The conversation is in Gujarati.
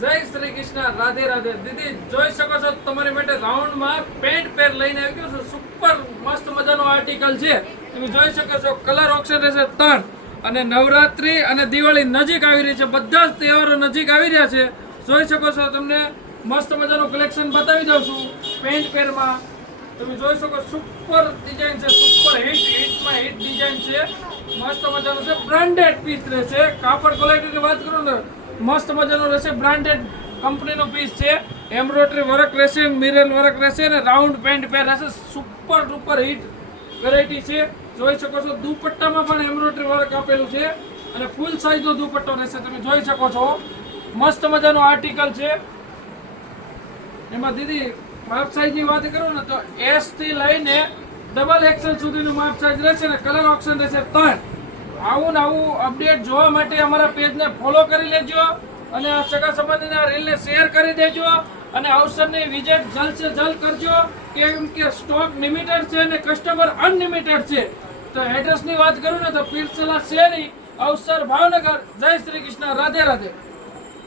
જય શ્રી કૃષ્ણ, રાધે રાધે. દીદી જોઈ શકો છો તમારી માટે રાઉન્ડમાં પેન્ટ પેર લઈને આવી ગયો છું. સુપર મસ્ત મજાનો આર્ટિકલ છે. તમે જોઈ શકો છો કલર ઓપ્શન રહેશે 3 અને નવરાત્રી અને દિવાળી નજીક આવી રહી છે. બધા જ તહેવારો નજીક આવી રહ્યા છે. જોઈ શકો છો તમને મસ્ત મજાનું કલેક્શન બતાવી દઉં છું પેન્ટ પેરમાં. તમે જોઈ શકો સુપર ડિઝાઇન છે, સુપર હિટમાં હિટ ડિઝાઇન છે. મસ્ત મજાનું છે, બ્રાન્ડેડ પીસ રહેશે. કાપડ ક્વોલિટીની વાત કરું ને મસ્ત મજાનું રહેશે, બ્રાન્ડેડ કંપનીનો પીસ છે. એમ્બ્રોઇડરી વર્ક રહેશે, મિરર વર્ક રહેશે અને રાઉન્ડ પેન્ટ પેર રહેશે. સુપર ડુપર હિટ વેરાયટી છે. જોઈ શકો છો દુપટ્ટામાં પણ એમ્બ્રોઇડરી વર્ક આપેલું છે અને ફૂલ સાઇઝનો દુપટ્ટો રહેશે. તમે જોઈ શકો છો મસ્ત મજાનો આર્ટિકલ છે. એમાં દીદી માપ સાઇઝની વાત કરું ને તો S થી લઈને ડબલ XL સુધીનું માપ સાઇઝ રહેશે અને કલર ઓપ્શન રહેશે 3. આવું ને આવું અપડેટ જોવા માટે અમારા પેજને ફોલો કરી લેજો અને આ સગા સંબંધીના રીલને શેર કરી દેજો અને અવસરની વિઝિટ જલ્દ સે જલ્દ કરજો, કેમ કે સ્ટોક લિમિટેડ છે અને કસ્ટમર અનલિમિટેડ છે. તો એડ્રેસની વાત કરું ને તો પીરસલા શેરી, અવસર, ભાવનગર. જય શ્રી કૃષ્ણ, રાધે રાધે.